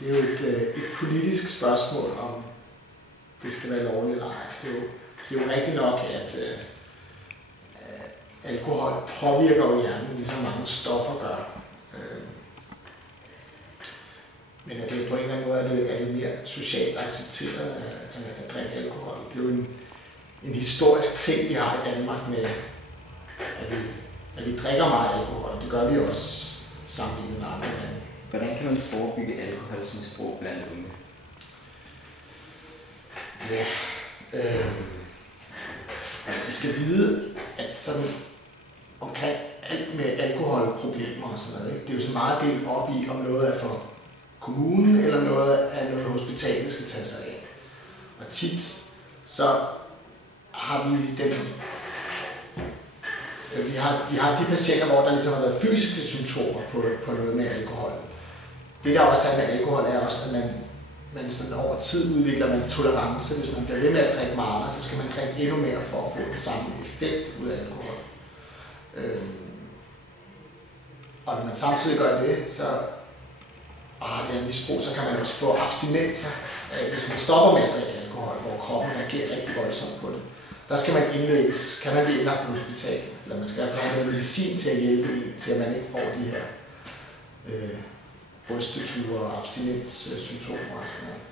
Det er jo et politisk spørgsmål, om det skal være lovligt eller ej. Det er jo rigtigt nok, at alkohol påvirker jo hjernen, ligesom mange stoffer gør. Men at det på en eller anden måde er det mere socialt accepteret at drikke alkohol. Det er jo en historisk ting, vi har i Danmark med, at vi drikker meget alkohol. Det gør vi også sammenlignet med andre lande. Hvordan kan man forebygge alkoholmisbrug blandt unge? Ja, vi skal vide, at sådan omkring alt med alkoholproblemer og sådan noget, ikke? Det er jo så meget delt op i, om noget er for kommunen, eller noget hospitalet skal tage sig af. Og tit, så har vi vi har de patienter, hvor der ligesom har været fysiske symptomer på noget med alkohol. Det der også er med alkohol, er også, at man sådan over tid udvikler man tolerance. Hvis man bliver ved med at drikke meget, så skal man drikke endnu mere for at få den samme effekt ud af alkohol. Og når man samtidig gør det, så har det en misbrug, så kan man også få abstinenser. Hvis man stopper med at drikke alkohol, hvor kroppen reagerer rigtig voldsomt på det, der skal man indlægges, kan man blive indlagt på hospital, eller man skal i hvert fald have noget medicin til at hjælpe en, til at man ikke får de her rysteture og abstinenssymptomer og sådan noget.